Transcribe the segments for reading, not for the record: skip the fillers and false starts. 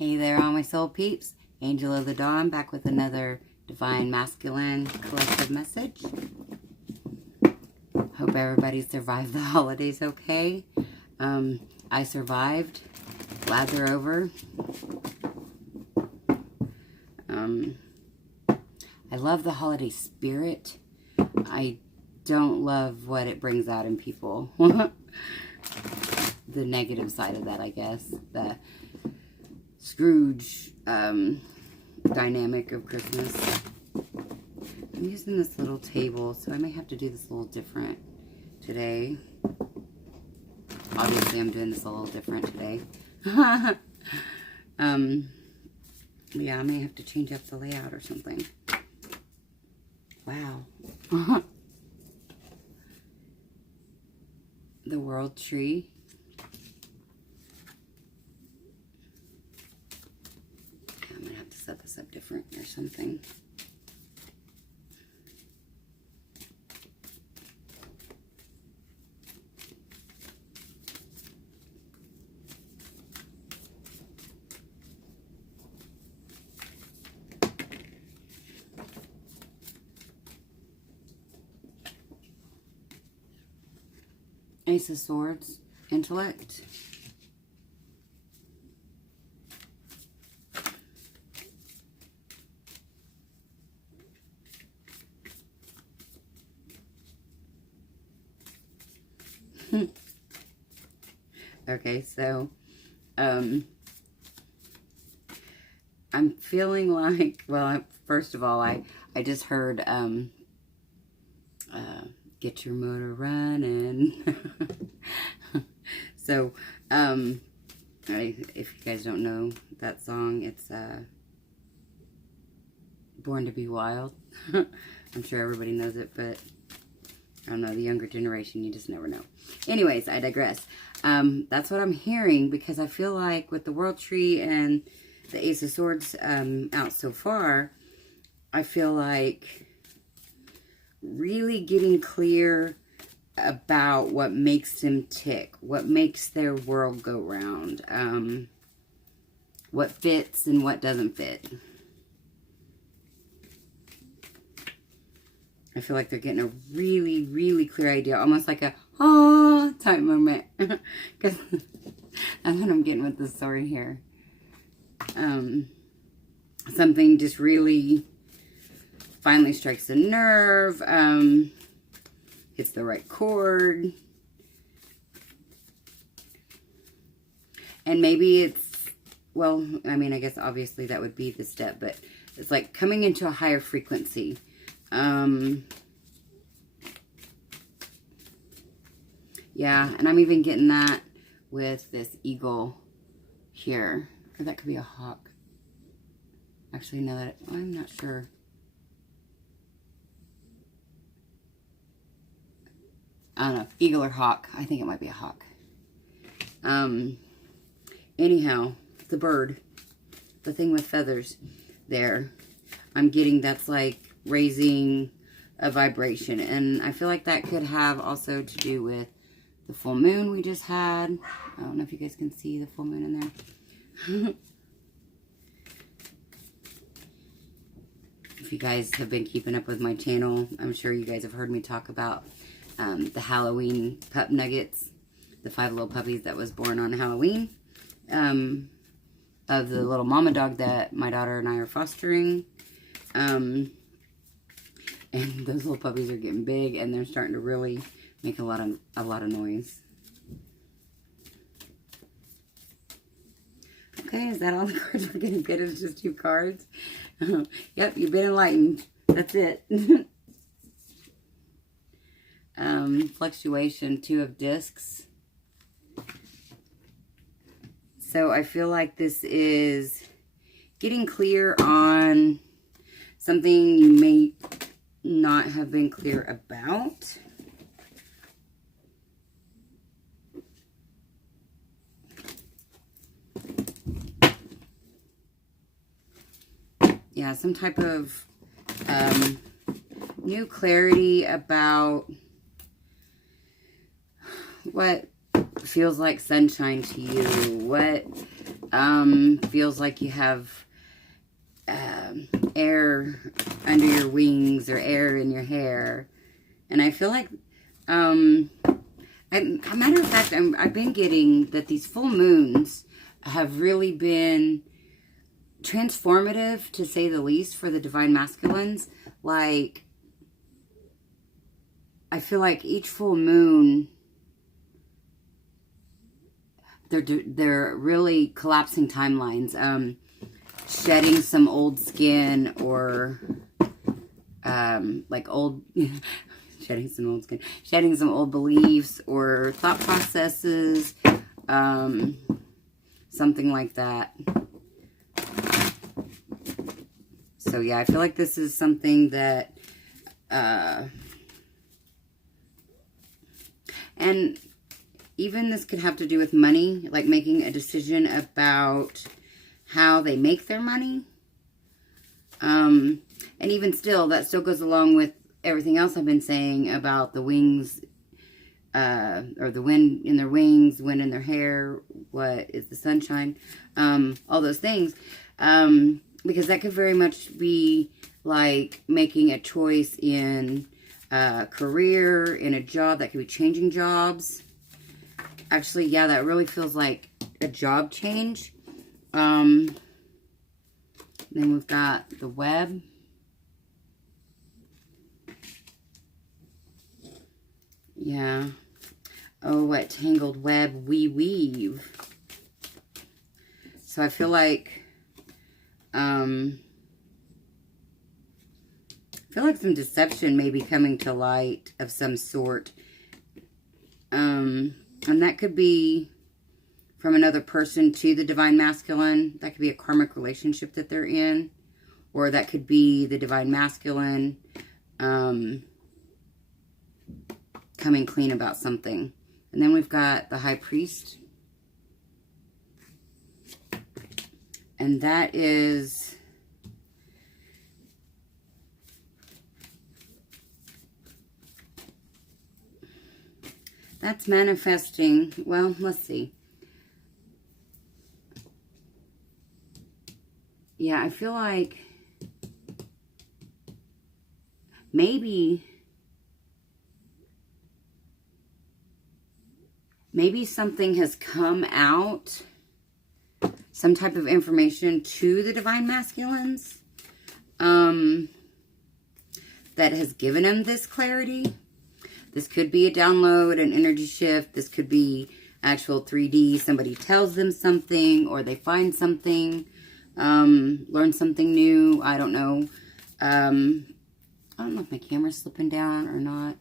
Hey there, all my soul peeps. Angel of the Dawn back with another Divine Masculine collective message. Hope everybody survived the holidays okay. I survived. Glad they're over. I love the holiday spirit. I don't love what it brings out in people. The negative side of that, I guess. The Scrooge dynamic of Christmas. I'm using this little table, so I may have to do this a little different today. Obviously, I'm doing this a little different today. Yeah, I may have to change up the layout or something. Wow. The world tree. I'm going to have to set this up different or something. Ace of Swords, intellect. Okay, so I'm feeling like, well, first of all, I just heard get your motor running. So if you guys don't know that song, it's Born to Be Wild. I'm sure everybody knows it, but I don't know, the younger generation, you just never know. Anyways, I digress. That's what I'm hearing, because I feel like with the World Tree and the Ace of Swords out so far, I feel like really getting clear about what makes them tick, what makes their world go round, what fits and what doesn't fit. I feel like they're getting a really, really clear idea, almost like a ah type moment. Because that's what I'm getting with the sword here. Something just really finally strikes a nerve, hits the right chord. And maybe it's, well, I mean, I guess obviously that would be the step, but it's like coming into a higher frequency. Yeah, and I'm even getting that with this eagle here. Or that could be a hawk. Actually, no, I'm not sure. I don't know, eagle or hawk. I think it might be a hawk. Anyhow, the bird, the thing with feathers there, I'm getting that's like raising a vibration. And I feel like that could have also to do with the full moon we just had. I don't know if you guys can see the full moon in there. If you guys have been keeping up with my channel, I'm sure you guys have heard me talk about the Halloween pup nuggets, the 5 little puppies that was born on Halloween, of the little mama dog that my daughter and I are fostering. And those little puppies are getting big, and they're starting to really make a lot of noise. Okay, is that all the cards we're gonna get? It's just 2 cards. Yep, you've been enlightened. That's it. Fluctuation, 2 of discs. So I feel like this is getting clear on something you may not have been clear about. Yeah, some type of new clarity about what feels like sunshine to you, what feels like you have air under your wings or air in your hair. And I feel like, a matter of fact, I've been getting that these full moons have really been transformative, to say the least, for the divine masculines. Like, I feel like each full moon, they're really collapsing timelines, shedding some old skin, or like old shedding some old skin, shedding some old beliefs or thought processes, something like that. So yeah, I feel like this is something that and even this could have to do with money, like making a decision about how they make their money. And even still, that still goes along with everything else I've been saying about the wings, or the wind in their wings, wind in their hair, what is the sunshine, all those things. Because that could very much be like making a choice in a career, in a job. That could be changing jobs. Actually, yeah, that really feels like a job change. Then we've got the web. Yeah. Oh, what tangled web we weave. So I feel like, some deception may be coming to light of some sort. And that could be from another person to the divine masculine. That could be a karmic relationship that they're in. Or that could be the divine masculine coming clean about something. And then we've got the high priest. And that is... that's manifesting. Well, let's see. Yeah, I feel like maybe something has come out, some type of information to the divine masculines, that has given them this clarity. This could be a download, an energy shift. This could be actual 3D. Somebody tells them something, or they find something, learn something new. I don't know. I don't know if my camera's slipping down or not.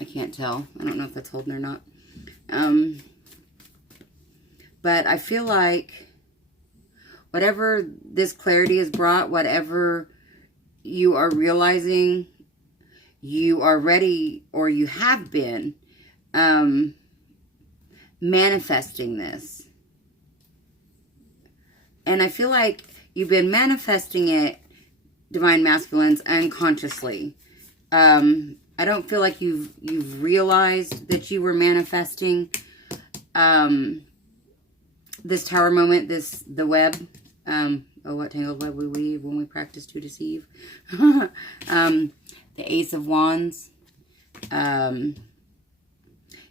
I can't tell. I don't know if that's holding or not. But I feel like whatever this clarity has brought, whatever you are realizing, you are ready, or you have been manifesting this. And I feel like you've been manifesting it, divine masculines, unconsciously. I don't feel like you've realized that you were manifesting this tower moment, the web. Oh, what tangled web we weave when we practice to deceive. The Ace of Wands. Yeah,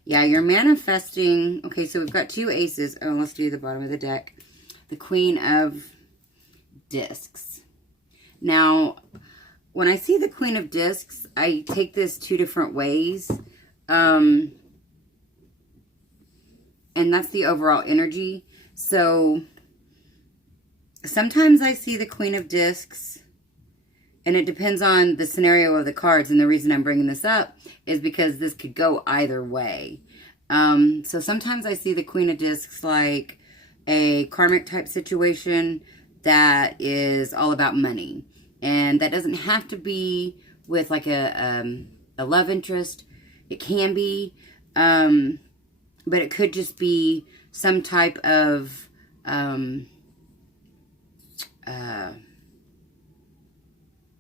you're manifesting. Okay, so we've got two aces. Oh, let's do the bottom of the deck. The Queen of Discs. Now, when I see the Queen of Discs, I take this two different ways. And that's the overall energy. So, sometimes I see the Queen of Discs, and it depends on the scenario of the cards. And the reason I'm bringing this up is because this could go either way. So sometimes I see the Queen of Discs like a karmic type situation that is all about money. And that doesn't have to be with like a love interest. It can be, but it could just be some type of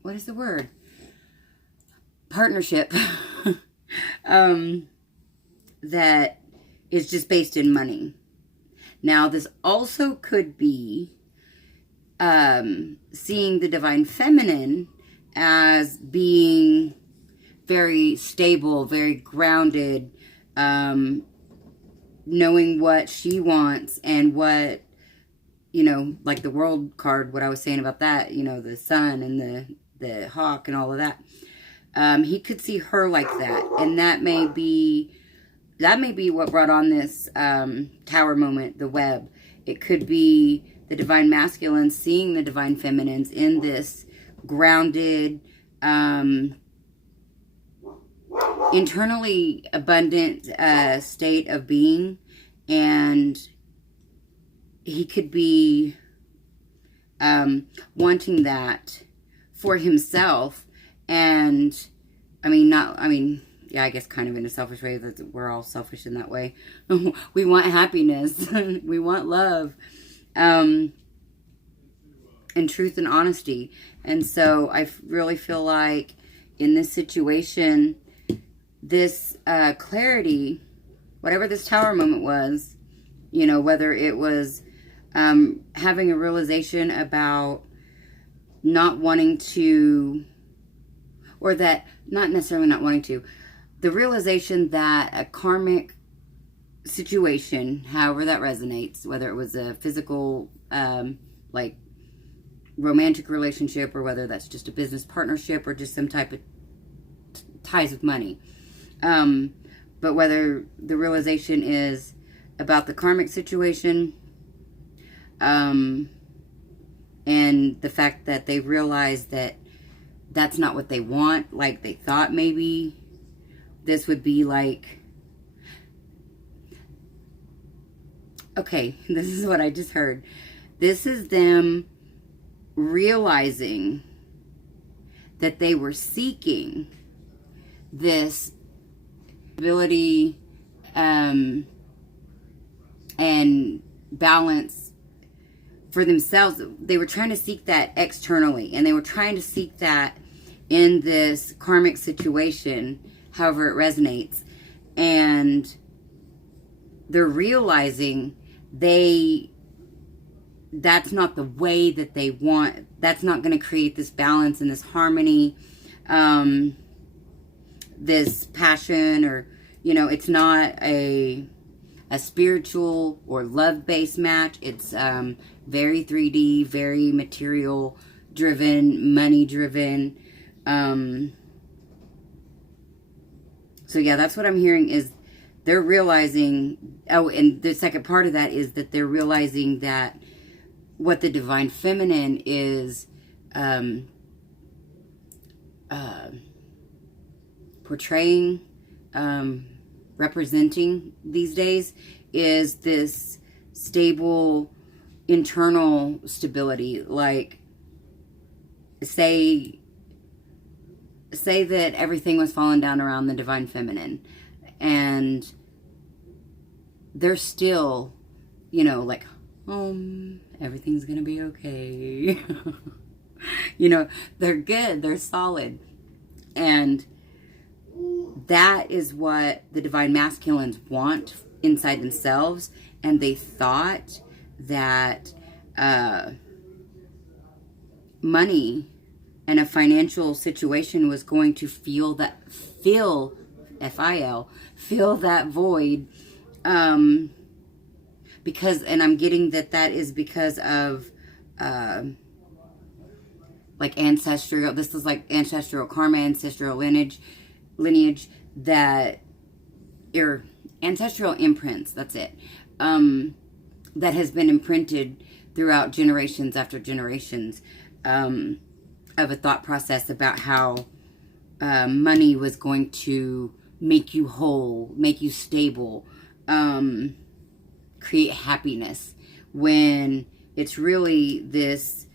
what is the word? Partnership that is just based in money. Now, this also could be seeing the divine feminine as being very stable, very grounded, knowing what she wants and what, you know, like the world card, what I was saying about that, you know, the sun and the hawk and all of that. He could see her like that. And that may be what brought on this tower moment, the web. It could be the divine masculine seeing the divine feminines in this grounded, internally abundant state of being. And he could be wanting that for himself. And yeah, I guess kind of in a selfish way, that we're all selfish in that way. We want happiness. We want love. And truth and honesty. And so I really feel like in this situation, this clarity, whatever this tower moment was, you know, whether it was having a realization about not wanting to, or that, not necessarily not wanting to, the realization that a karmic situation, however that resonates, whether it was a physical, like romantic relationship, or whether that's just a business partnership or just some type of ties with money. But whether the realization is about the karmic situation, and the fact that they realize that that's not what they want, like they thought maybe this would be like, okay, this is what I just heard. This is them realizing that they were seeking this ability and balance for themselves. They were trying to seek that externally, and they were trying to seek that in this karmic situation, however it resonates. And they're realizing that's not the way that they want. That's not going to create this balance and this harmony, this passion, or, you know, it's not a spiritual or love-based match. It's very 3D, very material driven, money driven. So yeah, that's what I'm hearing, is they're realizing, and the second part of that is that they're realizing that what the divine feminine is portraying, representing these days, is this stable internal stability. Like, say that everything was falling down around the divine feminine, and they're still, you know, like, everything's gonna be okay. You know, they're good, they're solid. And that is what the divine masculines want inside themselves. And they thought that money and a financial situation was going to fill that void. Because, and I'm getting that is because of like ancestral, this is like ancestral karma, ancestral lineage, that, or ancestral imprints, that's it, that has been imprinted throughout generations after generations, of a thought process about how money was going to make you whole, make you stable, create happiness, when it's really this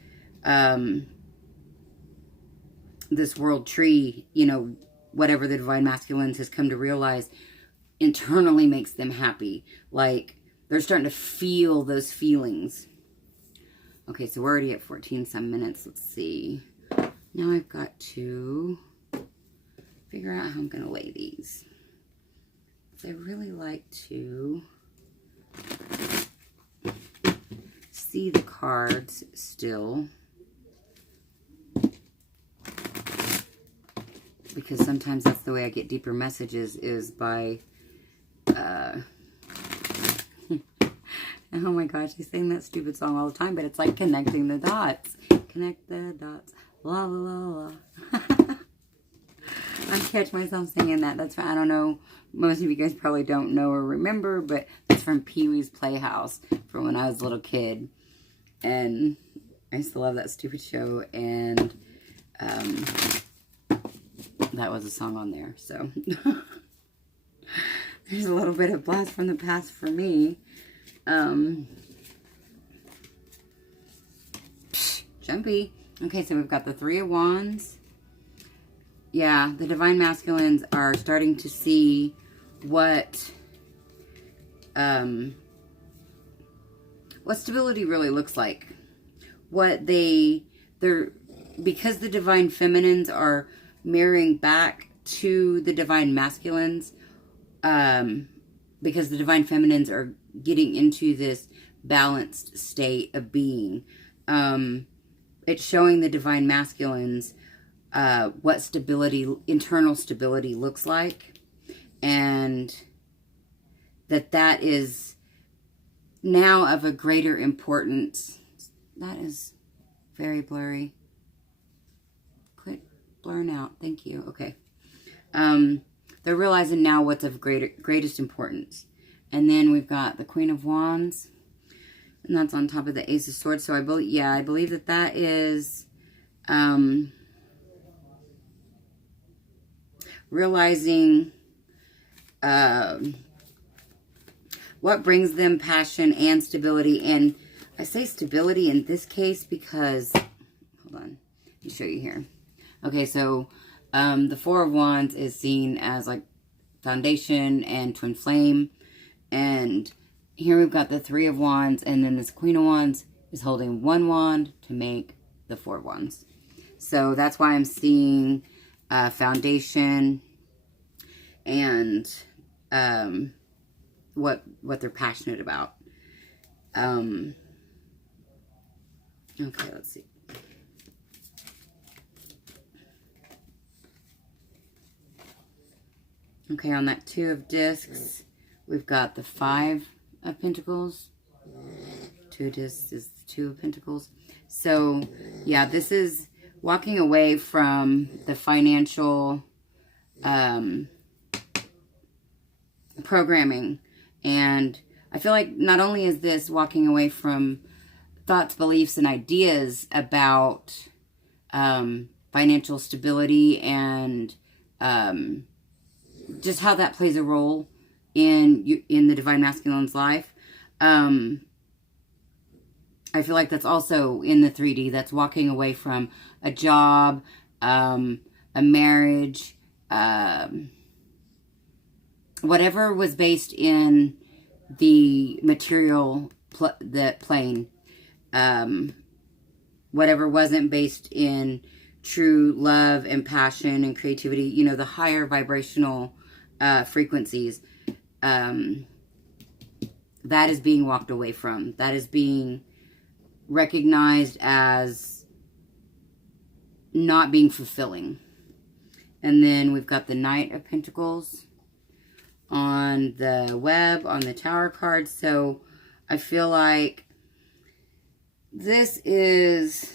this world tree, you know, whatever the divine masculines has come to realize internally makes them happy. Like, they're starting to feel those feelings. Okay, so we're already at 14 some minutes. Let's see. Now I've got to figure out how I'm going to lay these. So I really like to see the cards still. Because sometimes that's the way I get deeper messages, is by, oh my gosh, I sing that stupid song all the time, but it's like connecting the dots. Connect the dots. La la la la. I catch myself singing that. That's, I don't know, most of you guys probably don't know or remember, but it's from Pee-wee's Playhouse from when I was a little kid. And I used to love that stupid show, and that was a song on there. So there's a little bit of blast from the past for me. Jumpy. Okay, so we've got the Three of Wands. Yeah, the Divine Masculines are starting to see what stability really looks like. Because the Divine Feminines are mirroring back to the Divine Masculines, because the Divine Feminines are getting into this balanced state of being. It's showing the Divine Masculines what stability, internal stability looks like, and that is now of a greater importance. That is very blurry. Quit blurring out. Thank you. Okay. They're realizing now what's of greatest importance. And then we've got the Queen of Wands, and that's on top of the Ace of Swords. So I believe that is realizing what brings them passion and stability. And I say stability in this case because, hold on, let me show you here. Okay, so the Four of Wands is seen as like foundation and twin flame. And here we've got the Three of Wands, and then this Queen of Wands is holding one wand to make the Four of Wands. So that's why I'm seeing foundation and what they're passionate about. Okay, let's see. Okay, on that Two of Discs, we've got the Five of Pentacles. Two of Discs is the Two of Pentacles. So, yeah, this is walking away from the financial programming. And I feel like not only is this walking away from thoughts, beliefs, and ideas about financial stability and just how that plays a role in the Divine Masculine's life. I feel like that's also in the 3D. That's walking away from a job, a marriage, whatever was based in the material plane. Whatever wasn't based in true love and passion and creativity, you know, the higher vibrational frequencies, that is being walked away from. That is being recognized as not being fulfilling. And then we've got the Knight of Pentacles on the web, on the Tower card. So I feel like this is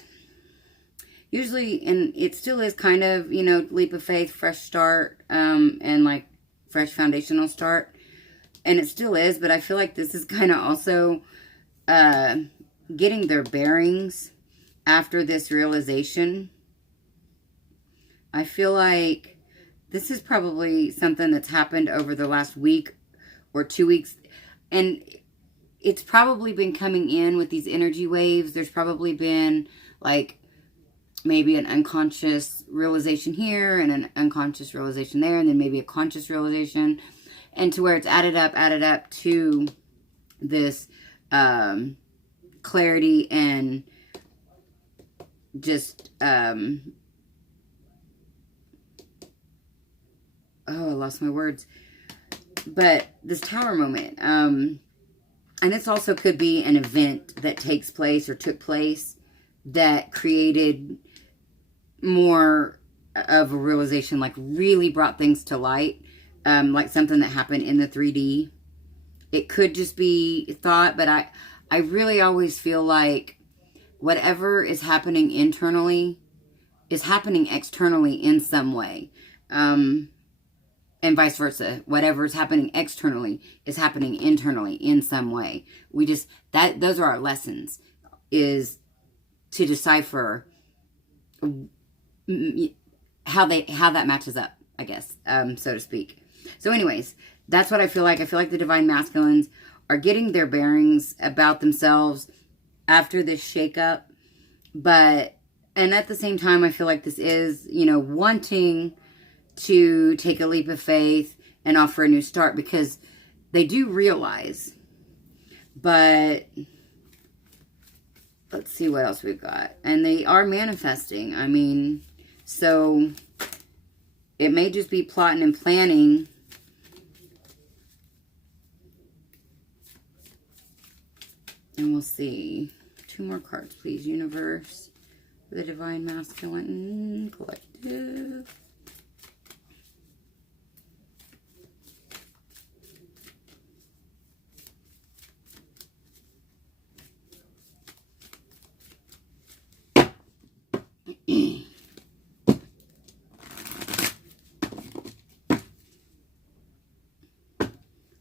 usually, and it still is kind of, you know, leap of faith, fresh start, and like fresh foundational start. And it still is, but I feel like this is kind of also getting their bearings after this realization. I feel like this is probably something that's happened over the last week or 2 weeks. And it's probably been coming in with these energy waves. There's probably been like maybe an unconscious realization here and an unconscious realization there, and then maybe a conscious realization, and to where it's added up to this clarity and just I lost my words. But this Tower moment, And this also could be an event that takes place or took place that created more of a realization, like really brought things to light, like something that happened in the 3D. It could just be thought, but I really always feel like whatever is happening internally is happening externally in some way. And vice versa. Whatever is happening externally is happening internally in some way. We just, those are our lessons, is to decipher how that matches up, I guess, so to speak. So anyways, that's what I feel like. I feel like the Divine Masculines are getting their bearings about themselves after this shakeup. And at the same time, I feel like this is, wanting to take a leap of faith and offer a new start, because they do realize. But let's see what else we've got. And they are manifesting. I mean, so it may just be plotting and planning. And we'll see. 2 more cards, please, universe. For the Divine Masculine Collective.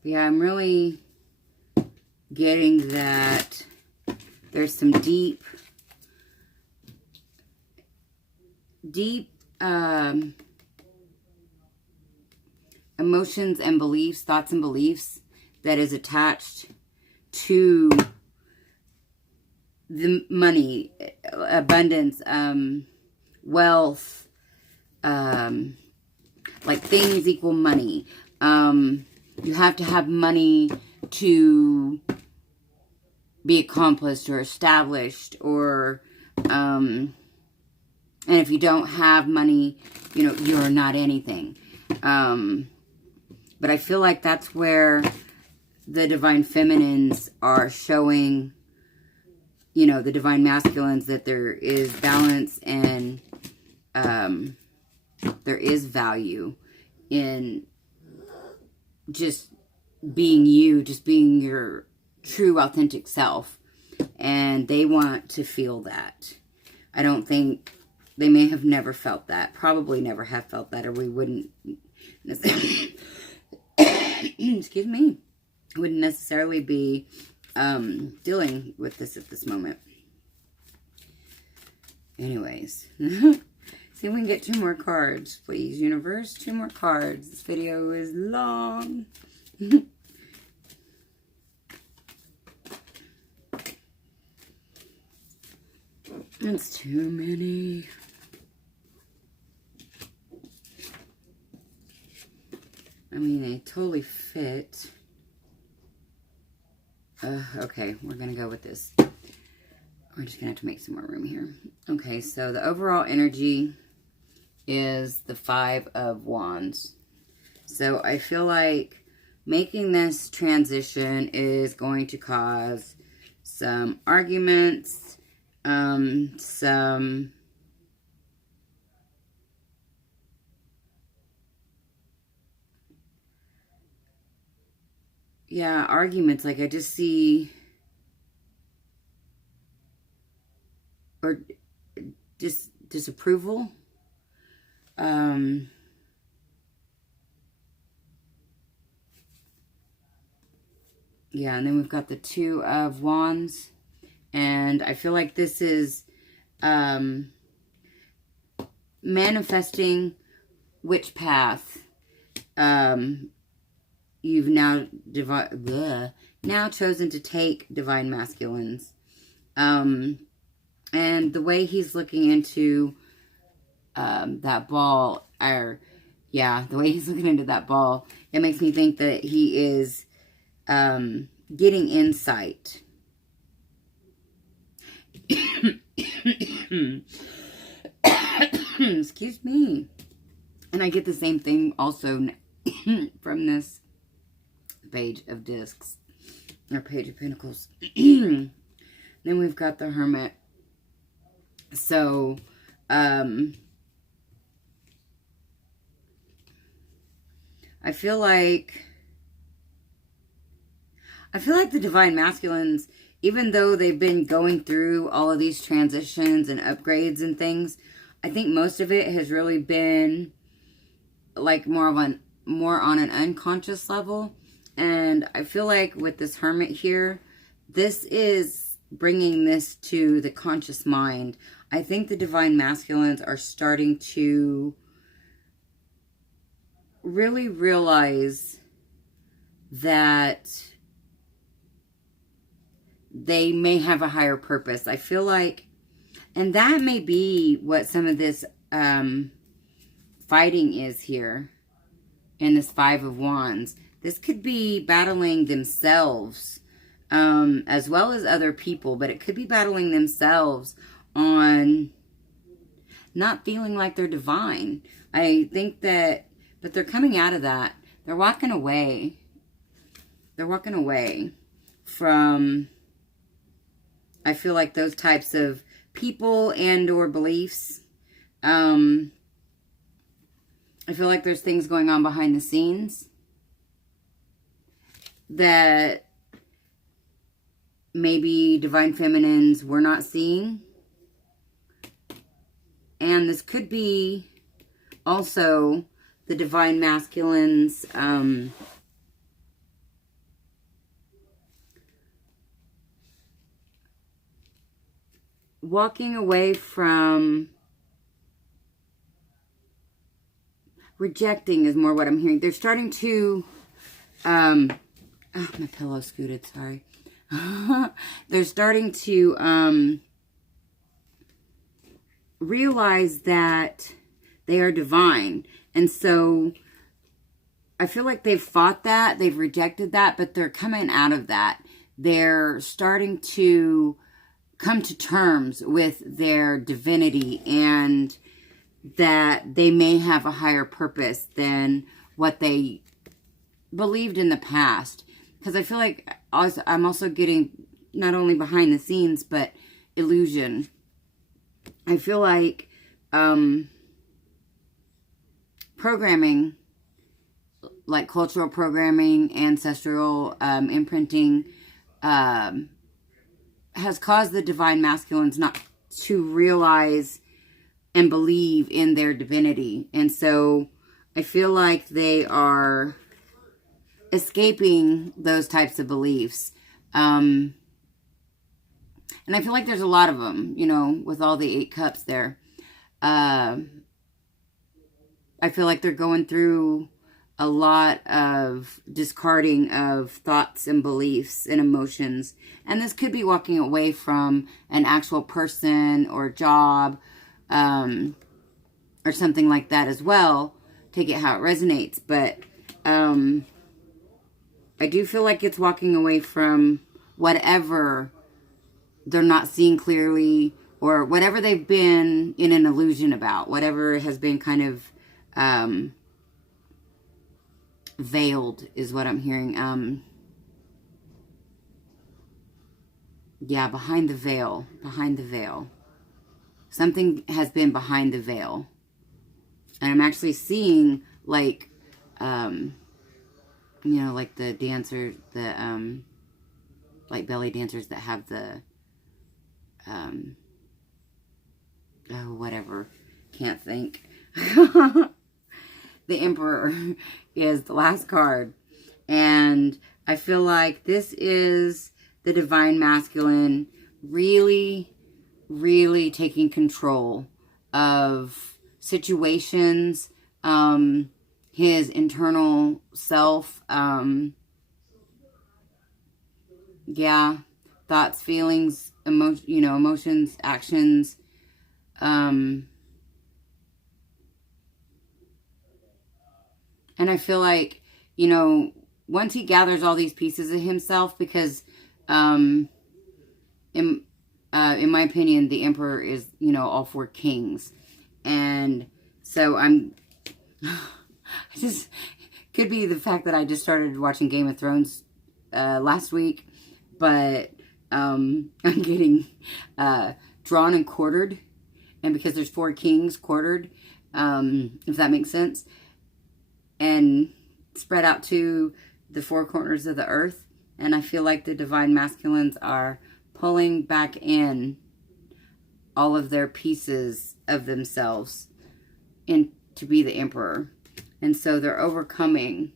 Yeah, I'm really getting that there's some deep emotions and beliefs, thoughts and beliefs that is attached to the money, abundance, wealth, like things equal money. You have to have money to be accomplished or established, or, and if you don't have money, you're not anything. But I feel like that's where the Divine Feminines are showing, the Divine Masculines, that there is balance and there is value in just being you, just being your true, authentic self. And they want to feel that. I don't think, they may have never felt that. Probably never have felt that, or we wouldn't necessarily, excuse me, wouldn't necessarily be dealing with this at this moment. Anyways. See if we can get 2 more cards, please, universe. 2 more cards. This video is long. That's too many. I mean, they totally fit. Okay, we're going to go with this. We're just going to have to make some more room here. Okay, so the overall energy is the 5 of Wands. So I feel like making this transition is going to cause some arguments, some arguments. Like I just see, or just disapproval. Yeah, and then we've got the 2 of Wands. And I feel like this is manifesting which path you've now chosen to take, Divine Masculines. And the way he's looking into that ball, the way he's looking into that ball, it makes me think that he is getting insight. Excuse me. And I get the same thing also from this page of discs. Or Page of Pentacles. Then we've got the Hermit. So, I feel like the Divine Masculines, even though they've been going through all of these transitions and upgrades and things, I think most of it has really been like more on an unconscious level. And I feel like with this Hermit here, this is bringing this to the conscious mind. I think the Divine Masculines are starting to really realize that they may have a higher purpose. I feel like, and that may be what some of this fighting is here in this Five of Wands. This could be battling themselves as well as other people, but it could be battling themselves on not feeling like they're divine. I think that, but they're coming out of that. They're walking away. They're walking away from, I feel like, those types of people and or beliefs. I feel like there's things going on behind the scenes that maybe Divine Feminines were not seeing. And this could be also the Divine Masculines walking away from, rejecting is more what I'm hearing. They're starting to, oh, my pillow scooted, sorry. They're starting to realize that they are divine. And so I feel like they've fought that, they've rejected that, but they're coming out of that. They're starting to come to terms with their divinity and that they may have a higher purpose than what they believed in the past. Because I feel like I'm also getting not only behind the scenes, but illusion. I feel like programming, like cultural programming, ancestral imprinting, has caused the Divine Masculines not to realize and believe in their divinity. And so I feel like they are escaping those types of beliefs. And I feel like there's a lot of them, you know, with all the 8 cups there. I feel like they're going through a lot of discarding of thoughts and beliefs and emotions. And this could be walking away from an actual person or job or something like that as well. Take it how it resonates. But I do feel like it's walking away from whatever they're not seeing clearly, or whatever they've been in an illusion about, whatever has been kind of veiled is what I'm hearing. Yeah, behind the veil. Something has been behind the veil. And I'm actually seeing, like, you know, like the dancers, like belly dancers that have the, oh, whatever. Can't think. The Emperor is the last card. And I feel like this is the Divine Masculine really, really taking control of situations, his internal self, yeah, thoughts, feelings, emotions, actions, and I feel like, you know, once he gathers all these pieces of himself, because, in my opinion, the Emperor is, you know, all 4 kings. And so could be the fact that I just started watching Game of Thrones last week. but I'm getting drawn and quartered, and because there's 4 kings quartered, if that makes sense, and spread out to the 4 corners of the earth. And I feel like the divine masculines are pulling back in all of their pieces of themselves in to be the emperor. And so they're overcoming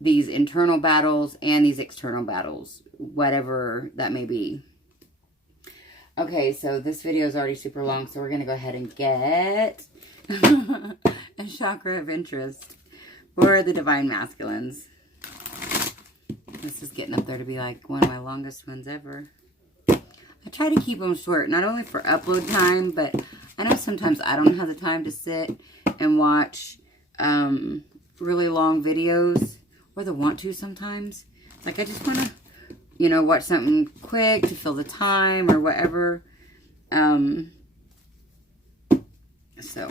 these internal battles and these external battles, whatever that may be. Okay, so this video is already super long, so we're going to go ahead and get a chakra of interest for the divine masculines. This is getting up there to be like one of my longest ones ever. I try to keep them short, not only for upload time, but I know sometimes I don't have the time to sit and watch really long videos, or the want to sometimes. Like, I just want to, you know, watch something quick to fill the time or whatever. So,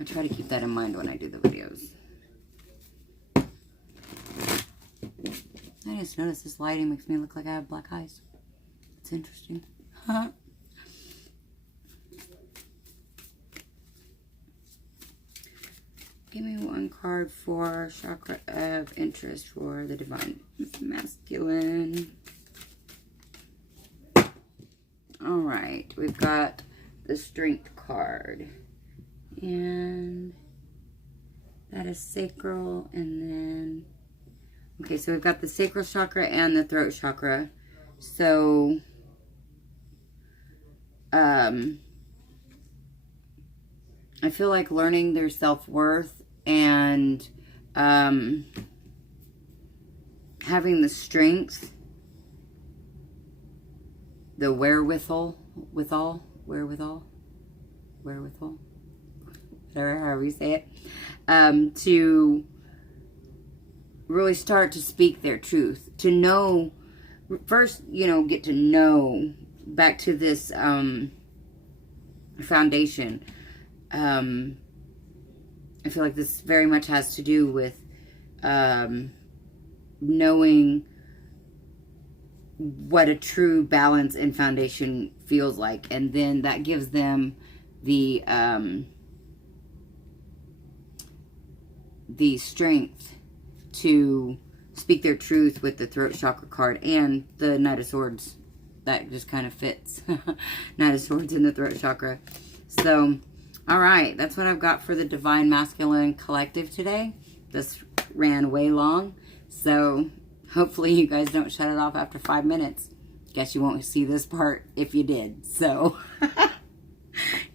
I try to keep that in mind when I do the videos. I just noticed this lighting makes me look like I have black eyes. It's interesting. Give me one card for chakra of interest for the divine masculine. Alright, we've got the strength card. And that is sacral, and then... Okay, so we've got the sacral chakra and the throat chakra. So, I feel like learning their self-worth and having the strength, the wherewithal, whatever, however you say it, to really start to speak their truth, to know, first, you know, get to know, back to this foundation. I feel like this very much has to do with knowing what a true balance and foundation feels like, and then that gives them the strength to speak their truth with the throat chakra card and the Knight of Swords. That just kind of fits. Knight of Swords in the throat chakra. So, alright, that's what I've got for the Divine Masculine Collective today. This ran way long, so hopefully you guys don't shut it off after 5 minutes. Guess you won't see this part if you did. So,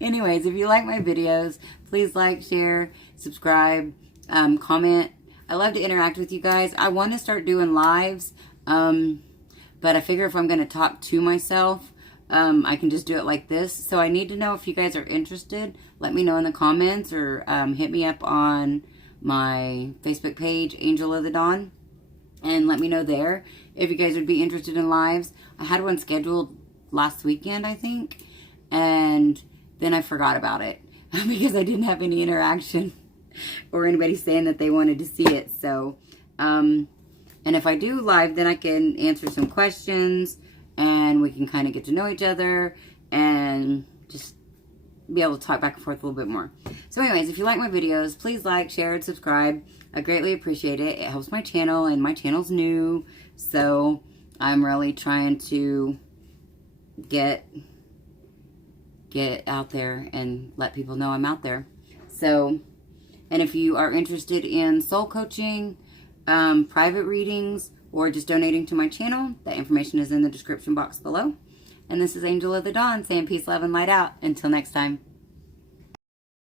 anyways, if you like my videos, please like, share, subscribe, comment. I love to interact with you guys. I want to start doing lives, but I figure if I'm going to talk to myself, I can just do it like this. So I need to know if you guys are interested. Let me know in the comments, or hit me up on my Facebook page, Angel of the Dawn, and let me know there if you guys would be interested in lives. I had one scheduled last weekend, I think, and then I forgot about it because I didn't have any interaction or anybody saying that they wanted to see it. So, and if I do live, then I can answer some questions, and we can kind of get to know each other and just be able to talk back and forth a little bit more. So anyways, if you like my videos, please like, share, and subscribe. I greatly appreciate it. It helps my channel, and my channel's new, so I'm really trying to get out there and let people know I'm out there. So, and if you are interested in soul coaching, private readings, or just donating to my channel, that information is in the description box below. And this is Angel of the Dawn saying peace, love, and light out. Until next time.